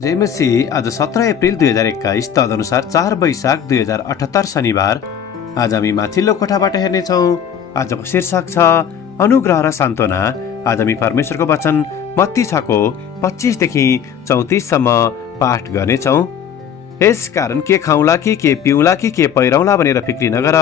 जयमसी आज 17 अप्रिल 2021 तदनुसार 4 वैशाख 2078 शनिबार। आज हामी माथिल्लो कोठाबाट हेर्नेछौँ। आजको शीर्षक छ अनुग्रह र सान्त्वना। आज हामी परमेश्वरको वचन मत्ती 6को 25 देखि 34 सम्म पाठ गर्नेछौँ। यस कारण के खाउँला कि के पिउँला कि के पहिरौँला भनेर फिक्री नगर,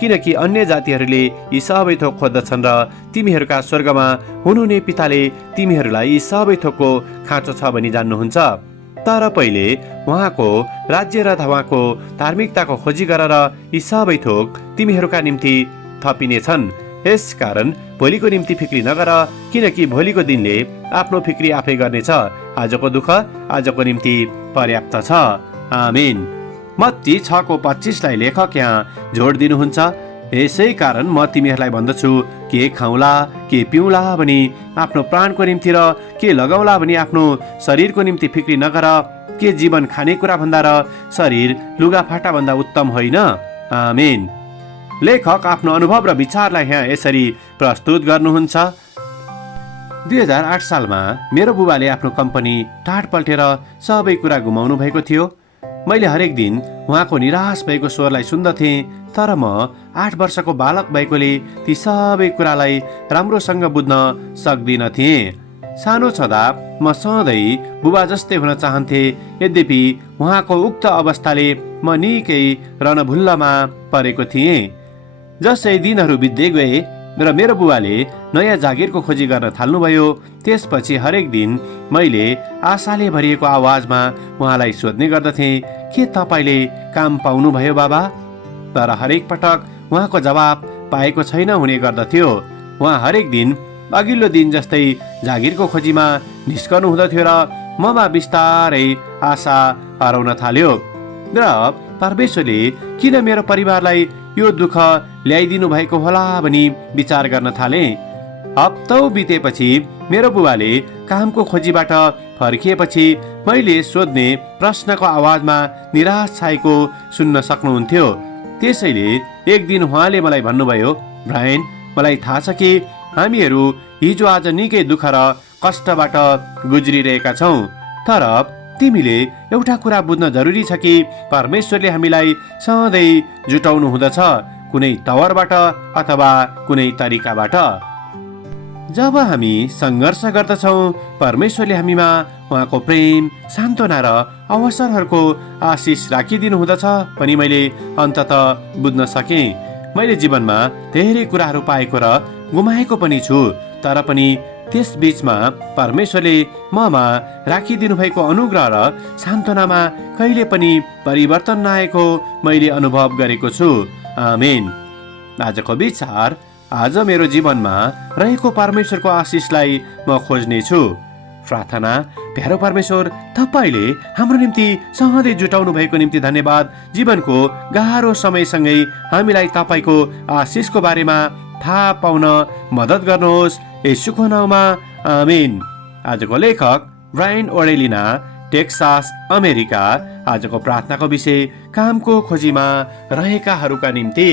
किनकि अन्य जातिहरूले यी सबै थोक खोज्दछन् र तिमीहरूका स्वर्गमा हुनुहुने पिताले तिमीहरूलाई यी सबै थोकको खाँचो छ भनी जान्नुहुन्छ। तर पहिले उहाँको राज्य र उहाँको धार्मिकताको खोजी गरेर यी सबै थोक तिमीहरूका निम्ति थपिनेछन्। यस कारण भोलिको निम्ति फिक्री नगर, किनकि भोलिको दिनले आफ्नो फिक्री आफै गर्नेछ। आजको दुःख आजको निम्ति पर्याप्त छ। आमेन। मत्ती 6को 25 लाई लेखक यहाँ जोड दिनुहुन्छ। यसै कारण म तिमीहरूलाई भन्दछु, के खाउँला के पिउँला भनी आफ्नो प्राणको निम्ति र के लगाउला भनी आफ्नो शरीरको निम्ति फिक्री नगर। के जीवन खाने कुरा भन्दा र शरीर लुगाफाटा भन्दा उत्तम होइन? आमेन। लेखक आफ्नो अनुभव र विचारलाई यहाँ यसरी प्रस्तुत गर्नुहुन्छ। 2008 सालमा मेरो बुबाले आफ्नो कम्पनी टाढ पल्टेर सबै कुरा गुमाउनु भएको थियो। मैले हरेक दिन उहाँको निराश भएको स्वरलाई सुन्दथेँ, तर म 8 वर्षको बालक भएकोले ती सबै कुरालाई राम्रोसँग बुझ्न सक्दिन थिएँ। सानो छँदा म सधैँ बुबा जस्तै हुन चाहन्थे, यद्यपि उहाँको उक्त अवस्थाले म निकै रणभुल्लमा परेको थिएँ। जसै दिनहरू बित्दै गए र मेरो बुबाले नयाँ जागिरको खोजी गर्न थाल्नुभयो, त्यसपछि हरेक दिन मैले आशाले भरिएको आवाजमा उहाँलाई सोध्ने गर्दथेँ, के तपाईँले काम पाउनुभयो बाबा? तर हरेक पटक उहाँको जवाब पाएको छैन हुने गर्दथ्यो। उहाँ हरेक दिन अघिल्लो दिन जस्तै जागिरको खोजीमा निस्कनु हुँदथ्यो र ममा बिस्तारै आशा हराउन थाल्यो। र परमेश्वरले किन मेरो परिवारलाई यो दुःख ल्याइदिनु भएको होला भनी विचार गर्न थाले। हप्तौं बितेपछि मेरो बुबाले कामको खोजीबाट फर्किएपछि मैले सोध्ने प्रश्नको आवाजमा निराश छाएको सुन्न सक्नुहुन्थ्यो। त्यसैले एक दिन उहाँले मलाई भन्नुभयो, ब्रायन, मलाई थाहा छ कि हामीहरू हिजो आज निकै दुःख र कष्टबाट गुज्रिरहेका छौँ, तर तिमीले एउटा कुरा बुझ्न जरुरी छ कि परमेश्वरले हामीलाई सधैँ जुटाउनु हुँदछ, कुनै तवरबाट अथवा कुनै तरिकाबाट। जब हामी सङ्घर्ष गर्दछौँ, परमेश्वरले हामीमा उहाँको प्रेम, सान्त्वना र अवसरहरूको आशिष राखिदिनु हुँदछ भनी मैले अन्ततः बुझ्न सकेँ। मैले जीवनमा धेरै कुराहरू पाएको र गुमाएको पनि छु, तर पनि त्यस बीचमा परमेश्वरले ममा राखिदिनु भएको अनुग्रह र सान्त्वनामा कहिले पनि परिवर्तन नआएको मैले अनुभव गरेको छु। आमेन। आजको विचार, आज मेरो जीवनमा रहेको परमेश्वरको आशिषलाई म खोज्नेछु। प्रार्थना। प्यारो परमेश्वर, तपाईँले हाम्रो निम्ति सधैँ जुटाउनु भएको निम्ति धन्यवाद। जीवनको गाह्रो समयसँगै हामीलाई तपाईँको आशिषको बारेमा थाहा पाउन मद्दत गर्नुहोस्, येशूको नाउँमा। आमेन। आजको लेखक ब्रायन ओरेलिना, टेक्सास, अमेरिका। आजको प्रार्थनाको विषय, कामको खोजीमा रहेकाहरूका निम्ति।